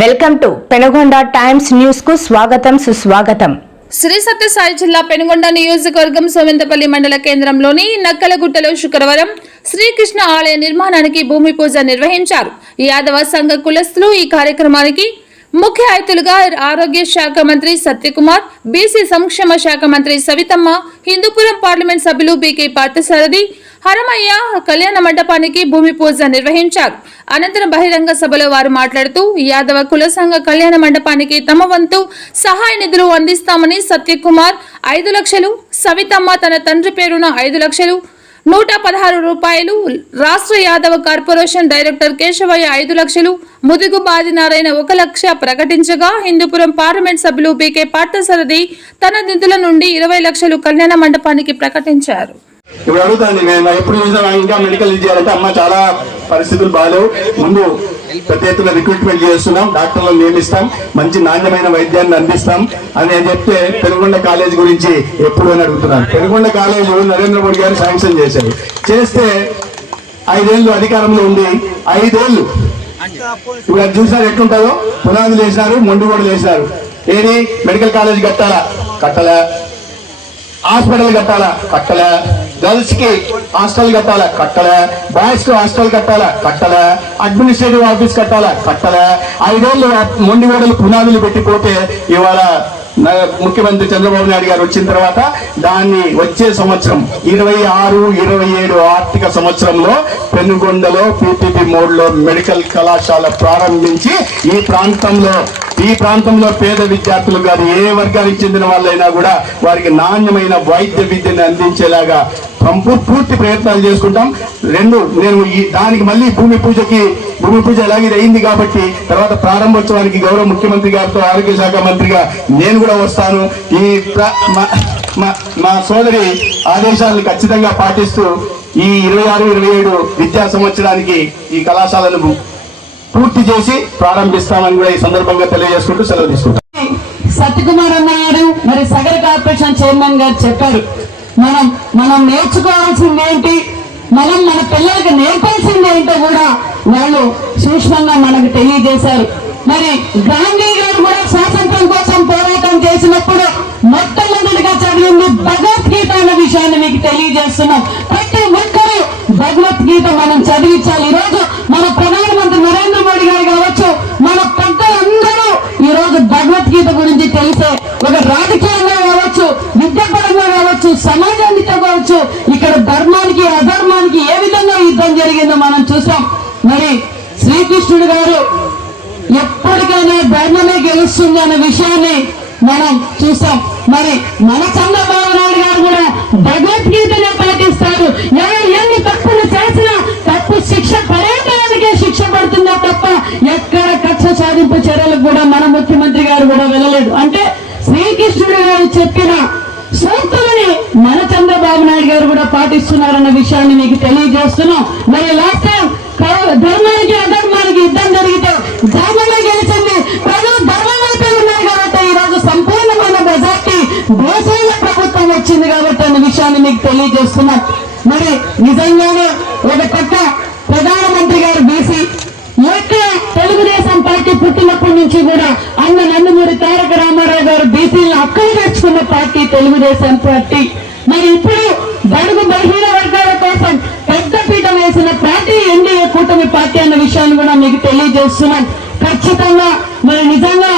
Welcome to Penagonda times న్యూస్కు స్వాగతం సుస్వాగతం. శ్రీ సత్యసాయి జిల్లా పెనుగొండ నియోజకవర్గం సోమెంతపల్లి మండల కేంద్రంలోని నక్కలగుట్టలో శుక్రవారం శ్రీకృష్ణ ఆలయ నిర్మాణానికి భూమి పూజ నిర్వహించారు. యాదవ సంఘ కులస్తులు ఈ కార్యక్రమానికి ముఖ్య అతిథులుగా ఆరోగ్య శాఖ మంత్రి సత్యకుమార్ బీసీ సంక్షేమ శాఖ మంత్రి సవితమ్మ హిందూపురం పార్లమెంట్ సభ్యులు బీకే పార్థసారథి హరమయ్య కళ్యాణ మండపానికి భూమి పూజ నిర్వహించారు. అనంతరం బహిరంగ సభలో వారు మాట్లాడుతూ యాదవ కుల సంఘ కళ్యాణ మండపానికి తమ వంతు సహాయ నిధులు అందిస్తామని సత్యకుమార్ ఐదు లక్షలు సవితమ్మ తన తండ్రి పేరున ఐదు లక్షలు నూట పదహారు రూపాయలు రాష్ట్ర యాదవ కార్పొరేషన్ డైరెక్టర్ కేశవయ్య ఐదు లక్షలు ముదుగు బాధినారైన ఒక లక్ష ప్రకటించగా హిందూపురం పార్లమెంట్ సభ్యులు బీకే పార్థసారథి తన నిధుల నుండి ఇరవై లక్షలు కళ్యాణ మండపానికి ప్రకటించారు. ఇప్పుడు అడుగుతాను నేను ఎప్పుడు చూసాను ఇంకా మెడికల్ ఇది చేయాలంటే అమ్మ చాలా పరిస్థితులు బాగాలేవు. ముందు పెద్ద ఎత్తున రిక్రూట్మెంట్ చేస్తున్నాం డాక్టర్లను నియమిస్తాం మంచి నాణ్యమైన వైద్యాన్ని అందిస్తాం అని నేను చెప్తే పెనుగొండ కాలేజ్ గురించి ఎప్పుడు అని అడుగుతున్నాను. పెనుగొండ కాలేజ్ నరేంద్ర మోడీ గారు శాంక్షన్ చేశారు. చేస్తే ఐదేళ్ళు అధికారంలో ఉంది ఐదేళ్ళు ఇప్పుడు అది చూసినారు ఎట్లుంటుందో పునాదులు వేసినారు మొండి కూడా వేసినారు ఏది? మెడికల్ కాలేజ్ కట్టాలా? కట్టాలా. హాస్పిటల్ కట్టాలా? కట్టలే. గర్ల్స్కి హాస్టల్ కట్టాలా? కట్టలే. బాయ్స్కి హాస్టల్ కట్టాలా? కట్టలే. అడ్మినిస్ట్రేటివ్ ఆఫీస్ కట్టాలా? కట్టలే. ఐదేళ్ళు మొండి ఓడలు పునాదులు పెట్టిపోతే ఇవాళ ముఖ్యమంత్రి చంద్రబాబు నాయుడు గారు వచ్చిన తర్వాత దాన్ని వచ్చే సంవత్సరం ఇరవై ఆరు ఇరవై ఏడు ఆర్థిక సంవత్సరంలో పెనుగొండలో పీపీపీ మోడ్లో మెడికల్ కళాశాల ప్రారంభించి ఈ ప్రాంతంలో ఈ ప్రాంతంలో పేద విద్యార్థులు గారు ఏ వర్గానికి చెందిన వాళ్ళైనా కూడా వారికి నాణ్యమైన వైద్య విద్యను అందించేలాగా పూర్తి ప్రయత్నాలు చేసుకుంటాం. రెండు నేను ఈ దానికి మళ్ళీ భూమి పూజకి భూమి పూజ ఎలాగే అయింది కాబట్టి తర్వాత ప్రారంభోత్సవానికి గౌరవ ముఖ్యమంత్రి గారితో ఆరోగ్య శాఖ మంత్రిగా నేను కూడా వస్తాను. ఈ మా- మా సోదరి ఆదేశాలను ఖచ్చితంగా పాటిస్తూ ఈ ఇరవై ఆరు ఇరవై ఏడు విద్యా సంవత్సరానికి ఈ కళాశాలను పూర్తి చేసి ప్రారంభిస్తామని కూడా ఈ సందర్భంగా తెలియజేసుకుంటూ సెలవు తీసుకుంటాం. సత్యకుమార్ అన్న గారు మరి సగర్ కార్పొరేషన్ చైర్మన్ గారు చెప్పారు మనం మనం నేర్చుకోవాల్సింది ఏంటి మనం మన పిల్లలకి నేర్పాల్సింది ఏంటో కూడా వాళ్ళు సూక్ష్మంగా మనకు తెలియజేశారు. మరి గాంధీ గారు కూడా స్వాతంత్రం కోసం పోరాటం చేసినప్పుడు మొట్టమొదటిగా చదివింది భగవద్గీత అన్న విషయాన్ని మీకు తెలియజేస్తున్నాం. ప్రతి ఒక్కరూ భగవద్గీత మనం చదివించాలి. ఈ రోజు మన ప్రధానమంత్రి నరేంద్ర మోడీ గారు కావచ్చు మన పెద్దలందరూ ఈ రోజు భగవద్గీత గురించి తెలిసే ఒక రాజకీయంగా కావచ్చు విద్యాపరంగా కావచ్చు సమాజానికి కావచ్చు ఇక్కడ ధర్మానికి అధర్మానికి ఏ విధంగా యుద్ధం జరిగిందో మనం చూసాం. మరి శ్రీకృష్ణుడు గారు ఎప్పటికైనా ధర్మమే గెలుస్తుంది అనే విషయాన్ని మనం చూసాం. మరి మన చంద్రబాబు నాయుడు గారు కూడా భగవద్గీతనే ముఖ్యమంత్రి కూడా వెళ్ళలేదు. అంటే శ్రీకృష్ణుడు గారు చెప్పిన సూక్తులని మన చంద్రబాబు నాయుడు గారు కూడా పాటిస్తున్నారన్న విషయాన్ని మీకు తెలియజేస్తున్నాం. మరి లాస్ట్ టైం ధర్మానికి అధర్మానికి యుద్ధం జరిగితే ధర్మమే గెలిచింది. ప్రజలు ధర్మం వైపే ఉన్నారు కాబట్టి ఈ రోజు సంపూర్ణమైన మెజార్టీ దేశంలో ప్రభుత్వం వచ్చింది కాబట్టి అన్న విషయాన్ని మీకు తెలియజేస్తున్నాం. మరి నిజంగానే ఒక పక్క ప్రధానమంత్రి గారు బీసీ ఎక్కడ తెలుగుదేశం పార్టీ పుట్టినప్పటి నుంచి కూడా అన్న నందమూరి తారక రామారావు గారు బీసీలను అక్కడ తెచ్చుకున్న పార్టీ తెలుగుదేశం పార్టీ. మరి ఇప్పుడు బడుగు బలహీన వర్గాల కోసం పెద్ద పీట వేసిన పార్టీ ఎన్డీఏ కూటమి పార్టీ అన్న విషయాన్ని కూడా మీకు తెలియజేస్తున్నాం ఖచ్చితంగా మరి నిజంగా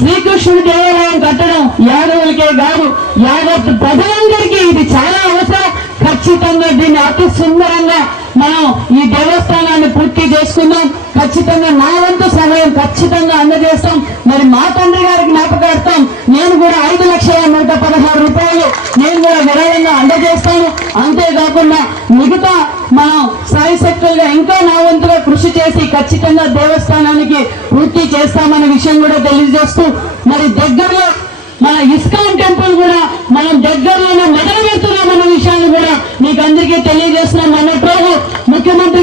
శ్రీకృష్ణుడి దేవాలయం కట్టడం యాదవులకే కాదు యాదవ్ ప్రజలందరికీ ఇది చాలా అవసరం. ఖచ్చితంగా దీన్ని అతి సుందరంగా మనం ఈ దేవస్థానాన్ని పూర్తి చేసుకుందాం. ఖచ్చితంగా నా వంతు సమయం ఖచ్చితంగా అందజేస్తాం. మరి మా తండ్రి గారికి జ్ఞాపకార్థం నేను కూడా ఐదు లక్షల నూట పదహారు రూపాయలు నేను కూడా విరాళంగా అందజేస్తాను. అంతేకాకుండా మిగతా మనం సాయి శక్తులుగా ఇంకా నా వంతుగా కృషి చేసి ఖచ్చితంగా దేవస్థానానికి పూర్తి చేస్తామనే విషయం కూడా తెలియజేస్తూ మరి దగ్గరలో మన ఇస్కాన్ టెంపుల్ కూడా మనం దగ్గరలోనే మొదలు పెడుతున్నామన్న విషయాన్ని కూడా మీకు అందరికీ తెలియజేస్తున్నాం. మన రోజు ముఖ్యమంత్రి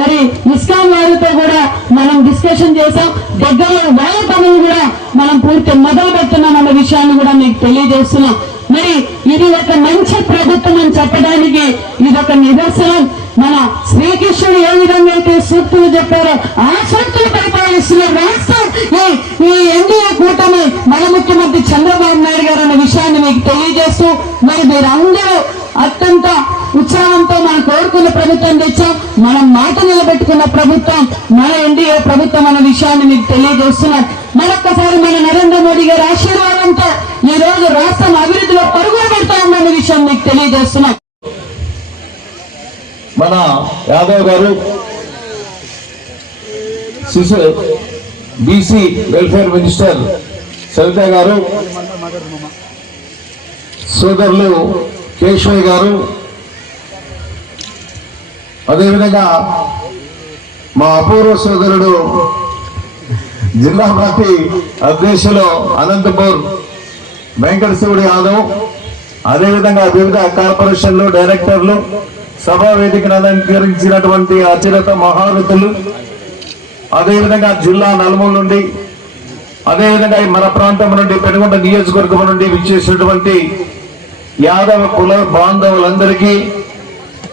మరి ఇస్కాన్ వారితో కూడా మనం డిస్కషన్ చేసాం దగ్గరలో వాళ్ళ పనులు కూడా మనం పూర్తి మొదలు పెడుతున్నాం అన్న విషయాన్ని కూడా మీకు తెలియజేస్తున్నాం. మరి ఇది ఒక మంచి ప్రభుత్వం అని చెప్పడానికి ఇది ఒక నిదర్శనం. మన శ్రీకృష్ణుడు ఏ విధంగా అయితే సూక్తులు చెప్పారో ఆ సూక్తులు పరిపాలిస్తున్న రాష్ట్రం ఈ ఎన్డీఏ కూటమి మన ముఖ్యమంత్రి చంద్రబాబు నాయుడు గారు అనే విషయాన్ని మీకు తెలియజేస్తూ మరి మీరందరూ ప్రభుత్వం తెచ్చాం? మనం మాట నిలబెట్టుకున్న ప్రభుత్వం మన ఎన్డీఏ ప్రభుత్వం అన్న విషయాన్ని మీకు తెలియజేస్తున్నాం మరొక్కసారి మన నరేంద్ర మోడీ గారి ఆశీర్వాదంతో ఈ రోజు రాష్ట్రం అభివృద్ధిలో పరుగులు పెడతా ఉందన్న విషయం మీకు తెలియజేస్తున్నాం. మన యాదవ్ గారు శిశు బీసీ వెల్ఫేర్ మినిస్టర్ సవిత గారు సోదరులు కేశవయ్య గారు అదేవిధంగా మా అపూర్వ సోదరుడు జిల్లా పార్టీ అధ్యక్షులు అనంతపూర్ వెంకట శివుడు యాదవ్ అదేవిధంగా వివిధ కార్పొరేషన్లు డైరెక్టర్లు సభా వేదికను అలంకరించినటువంటి అచిరత మహారథులు అదేవిధంగా జిల్లా నలుమూల నుండి అదేవిధంగా ఈ మన ప్రాంతం నుండి పెనుగొండ నియోజకవర్గం నుండి విచ్చేసినటువంటి యాదవ కుల బాంధవులందరికీ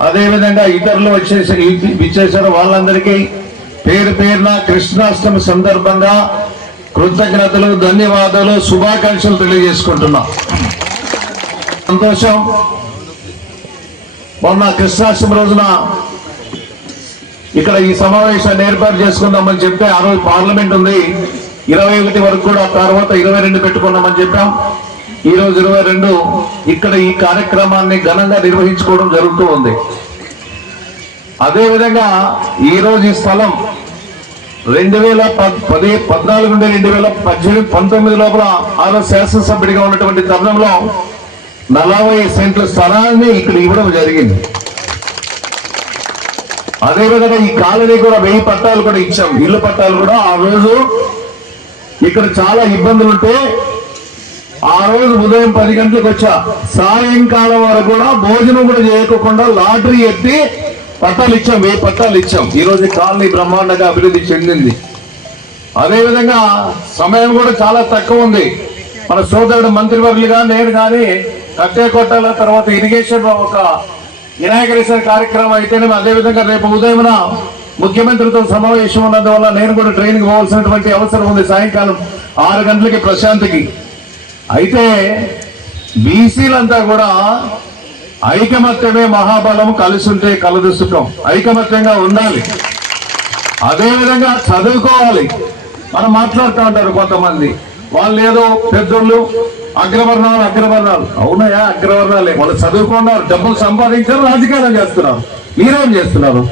అదేవిధంగా ఇతరులు వచ్చేసి ఇచ్చేసారు వాళ్ళందరికీ పేరు పేరున కృష్ణాష్టమి సందర్భంగా కృతజ్ఞతలు ధన్యవాదాలు శుభాకాంక్షలు తెలియజేసుకుంటున్నాం. సంతోషం. మొన్న కృష్ణాష్టమి రోజున ఇక్కడ ఈ సమావేశాన్ని ఏర్పాటు చేసుకుందామని చెప్తే ఆ రోజు పార్లమెంట్ ఉంది. ఇరవై ఒకటి వరకు కూడా తర్వాత ఇరవై రెండు పెట్టుకున్నామని చెప్పాం. ఈ రోజు ఇరవై రెండు ఇక్కడ ఈ కార్యక్రమాన్ని ఘనంగా నిర్వహించుకోవడం జరుగుతూ ఉంది. అదేవిధంగా ఈ రోజు ఈ స్థలం రెండు వేల పద్- పది పద్నాలుగు నుండి రెండు వేల పద్దెనిమిది పంతొమ్మిది లోపల ఆరో శాసనసభ్యుడిగా ఉన్నటువంటి తరుణంలో నలభై సెంట్ల స్థలాన్ని ఇక్కడ ఇవ్వడం జరిగింది. అదేవిధంగా ఈ కాలనీ కూడా వెయ్యి పట్టాలు కూడా ఇచ్చాం. ఇల్లు పట్టాలు కూడా ఆ రోజు ఇక్కడ చాలా ఇబ్బందులు ఉంటే ఆ రోజు ఉదయం పది గంటలకు వచ్చా. సాయంకాలం వరకు కూడా భోజనం కూడా చేయకుండా లాటరీ ఎత్తి పట్టాలు ఇచ్చాం వెయ్యి పట్టాలు ఇచ్చాం. ఈ రోజు కాలనీ బ్రహ్మాండంగా అభివృద్ధి చెందింది. అదేవిధంగా సమయం కూడా చాలా తక్కువ ఉంది. మన సోదరుడు మంత్రివర్యులుగా నేను కానీ కట్టే కొట్టాల తర్వాత ఇరిగేషన్ ఒక ఇనాగరేషన్ కార్యక్రమం అయితేనే అదేవిధంగా రేపు ఉదయమున ముఖ్యమంత్రితో సమావేశం ఉన్నందువల్ల నేను కూడా ట్రైన్కి పోవాల్సినటువంటి అవసరం ఉంది సాయంకాలం ఆరు గంటలకి ప్రశాంత్కి. అయితే బీసీలంతా కూడా ఐకమత్యమే మహాబలం కలిసి ఉంటే కలదు సుఖం. ఐకమత్యంగా ఉండాలి. అదేవిధంగా చదువుకోవాలి. మనం మాట్లాడుతూ ఉంటారు కొంతమంది. వాళ్ళు ఏదో పెద్దోళ్ళు అగ్రవర్ణాలు అగ్రవర్ణాలు. అవునాయా అగ్రవర్ణాలే. వాళ్ళు చదువుకున్నారు డబ్బులు సంపాదించారు రాజకీయాలు చేస్తున్నారు. మీరేం చేస్తున్నారు?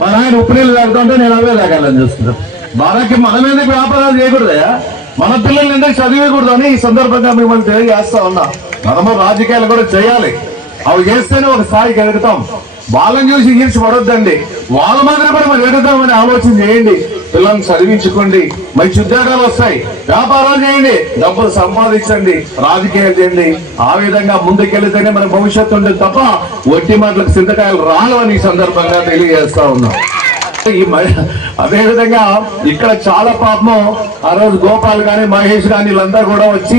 మా నాయన ఉప్పు నీళ్ళు తాగుతుంటే నేను అవే తాగాలని చేస్తున్నాను మనకి మనం ఎందుకు వ్యాపారాలు చేయకూడదయా మన పిల్లల్ని ఎందుకు చదివేయకూడదని అని ఈ సందర్భంగా మిమ్మల్ని తెలియజేస్తా ఉన్నా. మనము రాజకీయాలు కూడా చేయాలి. అవి చేస్తేనే ఒక స్థాయికి ఎదుగుతాం. వాళ్ళని చూసి ఈర్చి పడొద్దండి. వాళ్ళ మాదిరి కూడా మరి ఎదుగుతామని ఆలోచన చేయండి. పిల్లల్ని చదివించుకోండి. మంచి ఉద్యోగాలు వస్తాయి. వ్యాపారాలు చేయండి. డబ్బులు సంపాదించండి. రాజకీయాలు చేయండి. ఆ విధంగా ముందుకెళ్తేనే మన భవిష్యత్తు ఉంటుంది తప్ప ఒట్టి మాటలకు సింతకాయలు రాలని ఈ సందర్భంగా తెలియజేస్తా ఉన్నాం. ఈ ఇక్కడ చాలా పాపం ఆ రోజు గోపాల్ కానీ మహేష్ కానీ వీళ్ళందరూ కూడా వచ్చి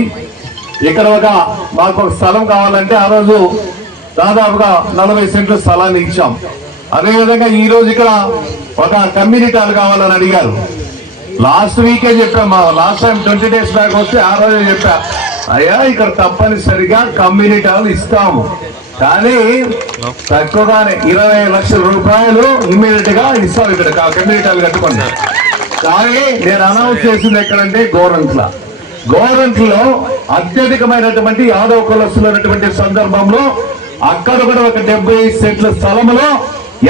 ఇక్కడ ఒక మాకు ఒక స్థలం కావాలంటే ఆ రోజు దాదాపుగా నలభై సెంట్ల స్థలాన్ని ఇచ్చాం. అదేవిధంగా ఈ రోజు ఇక్కడ ఒక కమ్యూనిటీ హాల్ కావాలని అడిగారు. లాస్ట్ వీకే చెప్పాం మా last time twenty days back వస్తే ఆ రోజే చెప్పా అయ్యా ఇక్కడ తప్పనిసరిగా కమ్యూనిటీ హాల్ ఇస్తాము. కానీ తక్కువగానే ఇరవై లక్షల రూపాయలు ఇమ్మీడియట్గా ఇస్తాం ఇక్కడ కమ్యూనిటీ కట్టుకున్నా కానీ నేను అనౌన్స్ చేసింది ఎక్కడంటే గోరంట్ల. గోరంట్లో అత్యధికమైనటువంటి యాదవ కులస్తులు అనేటువంటి సందర్భంలో అక్కడ కూడా ఒక డెబ్బై సెట్ల స్థలంలో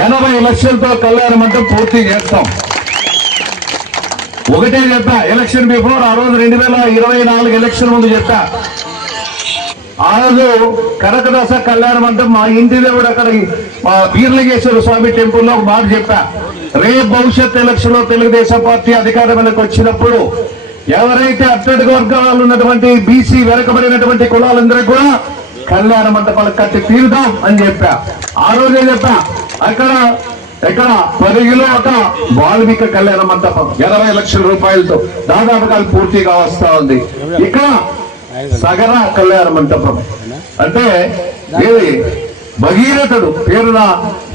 ఎనభై లక్షలతో కళ్యాణ మంటపం పూర్తి చేస్తాం. ఒకటే చెప్పా ఎలక్షన్ బిఫోర్ ఆ రోజు రెండు వేల ఇరవై నాలుగు ఎలక్షన్ ముందు చెప్పా. ఆ రోజు కనకదాస కళ్యాణ మంటపం మా ఇంటి దేవుడు అక్కడ మా బీర్లింగేశ్వర స్వామి టెంపుల్లో ఒక మాట చెప్పా. రేపు భవిష్యత్ ఎలక్షన్లో తెలుగుదేశం పార్టీ అధికారంలోకి వచ్చినప్పుడు ఎవరైతే అట్టడుగు వర్గాలు ఉన్నటువంటి బీసీ వెనకబడినటువంటి కులాలందరూ కూడా కళ్యాణ మంటపాలు కట్టి తీరుదాం అని చెప్పా. ఆ రోజే చెప్పా? అక్కడ ఎక్కడ కిలో ఒక వాల్మీకి కళ్యాణ మంటపం ఇరవై లక్షల రూపాయలతో దాదాపుగా పూర్తిగా వస్తా ఉంది. ఇక్కడ సగర కళ్యాణ మంటపం. అంటే ఏది? భగీరథుడు పేరున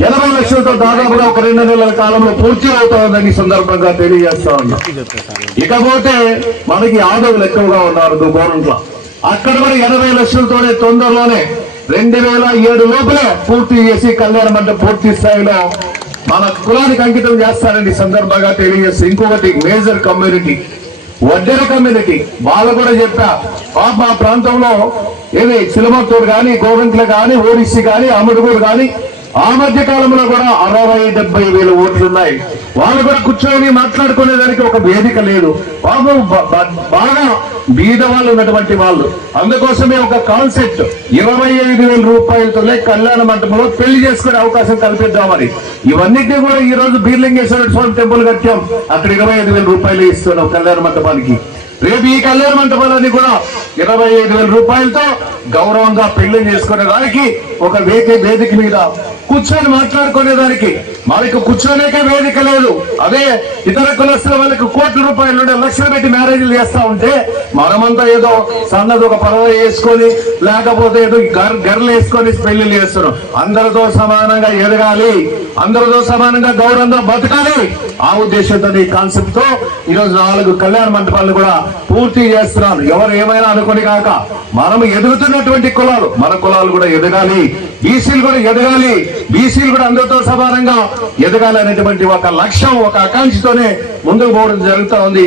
ఎనభై లక్షలతో దాదాపుగా ఒక రెండు నెలల కాలంలో పూర్తి అవుతుందని సందర్భంగా తెలియజేస్తా ఉన్నా. ఇకపోతే మనకి యాదవులు ఎక్కువగా ఉన్నారు గోరంట్ల అక్కడ మరి ఎనభై లక్షలతోనే తొందరలోనే రెండు వేల ఏడు లోపలే పూర్తి చేసి కళ్యాణ మండపం పూర్తి స్థాయిలో మన కులానికి అంకితం చేస్తారని సందర్భంగా తెలియజేస్తే ఇంకొకటి మేజర్ కమ్యూనిటీ వడ్డెరక మీదకి. వాళ్ళు కూడా చెప్పా పాప మా ప్రాంతంలో ఏది సిలమత్తూరు కానీ గోవింట్ల కానీ ఓడిసి కానీ అమడుగూరు కానీ ఆ మధ్య కాలంలో కూడా అరవై డెబ్బై వేల ఓట్లున్నాయి వాళ్ళు కూడా కూర్చొని మాట్లాడుకునేదానికి ఒక వేదిక లేదు. బాబు బాగా బీద వాళ్ళు ఉన్నటువంటి వాళ్ళు. అందుకోసమే ఒక కాన్సెప్ట్ ఇరవై ఐదు వేల రూపాయలతోనే కళ్యాణ మండపంలో పెళ్ళి చేసుకునే అవకాశం కల్పిద్దామని ఇవన్నిటినీ కూడా ఈ రోజు బీర్లింగేశ్వర స్వామి టెంపుల్ కట్టాం. అక్కడ ఇరవై ఐదు వేల రూపాయలు ఇస్తున్నాం కళ్యాణ మంటపానికి. రేపు ఈ కళ్యాణ మంటపాలన్నీ కూడా ఇరవై ఐదు వేల రూపాయలతో గౌరవంగా పెళ్ళి చేసుకునే దానికి ఒక వేదిక వేదిక మీద కూర్చొని మాట్లాడుకునే దానికి మనకి కూర్చోనేకే వేదిక లేదు. అదే ఇతర కులస్తుల వాళ్ళకి కోట్ల రూపాయలు నుండి లక్షలు పెట్టి మ్యారేజ్లు చేస్తా ఉంటే మనమంతా ఏదో సన్నది ఒక పర్వ వేసుకొని లేకపోతే ఏదో గర్ గర్లు వేసుకొని పెళ్ళిళ్ళు చేస్తున్నాం. అందరితో సమానంగా ఎదగాలి. అందరితో సమానంగా గౌరవంగా బతకాలి. ఆ ఉద్దేశంతో ఈ కాన్సెప్ట్తో ఈరోజు నాలుగు కళ్యాణ మంటపాలను కూడా పూర్తి చేస్తున్నాను. ఎవరు ఏమైనా అనుకుని కాక మనం ఎదుగుతున్నటువంటి కులాలు మన కులాలు కూడా ఎదగాలి. బీసీలు కూడా ఎదగాలి. బీసీలు కూడా అందరితో సమానంగా ఎదగాలి అనేటువంటి ఒక లక్ష్యం ఒక ఆకాంక్షతోనే ముందుకు పోవడం జరుగుతూ ఉంది